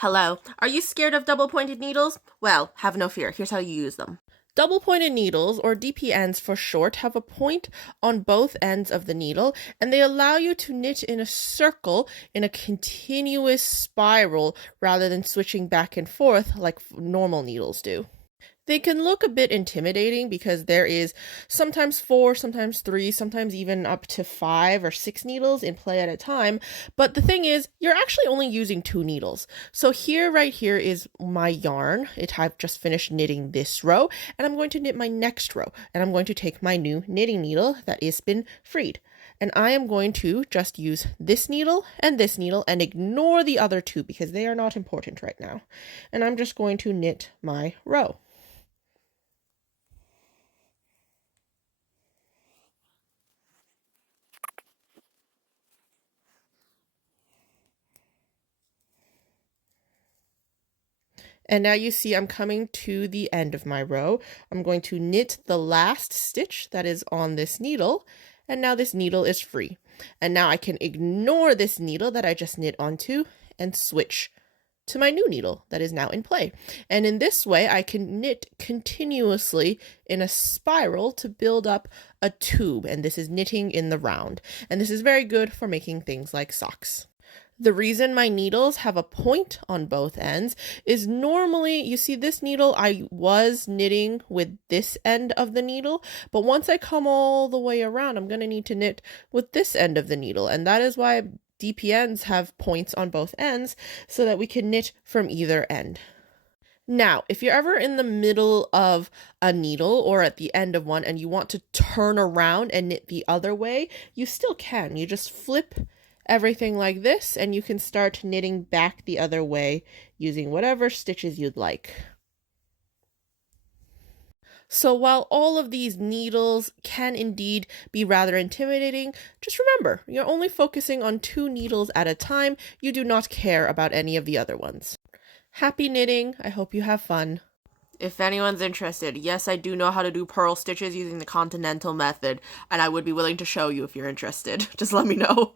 Hello. Are you scared of double-pointed needles? Well, have no fear. Here's how you use them. Double-pointed needles, or DPNs for short, have a point on both ends of the needle, and they allow you to knit in a circle in a continuous spiral rather than switching back and forth like normal needles do. They can look a bit intimidating because there is sometimes 4, sometimes 3, sometimes even up to 5 or 6 needles in play at a time. But the thing is, you're actually only using 2 needles. So right here is my yarn. I've just finished knitting this row, and I'm going to knit my next row. And I'm going to take my new knitting needle that has been freed. And I am going to just use this needle and ignore the other 2 because they are not important right now. And I'm just going to knit my row. And now you see I'm coming to the end of my row. I'm going to knit the last stitch that is on this needle, and now this needle is free. And now I can ignore this needle that I just knit onto and switch to my new needle that is now in play. And in this way, I can knit continuously in a spiral to build up a tube, and this is knitting in the round. And this is very good for making things like socks. The reason my needles have a point on both ends is normally, you see this needle, I was knitting with this end of the needle, but once I come all the way around, I'm going to need to knit with this end of the needle. And that is why DPNs have points on both ends so that we can knit from either end. Now, if you're ever in the middle of a needle or at the end of one and you want to turn around and knit the other way, you still can. You just flip everything like this, and you can start knitting back the other way using whatever stitches you'd like. So while all of these needles can indeed be rather intimidating, just remember, you're only focusing on 2 needles at a time. You do not care about any of the other ones. Happy knitting. I hope you have fun. If anyone's interested, yes, I do know how to do purl stitches using the continental method, and I would be willing to show you if you're interested. Just let me know.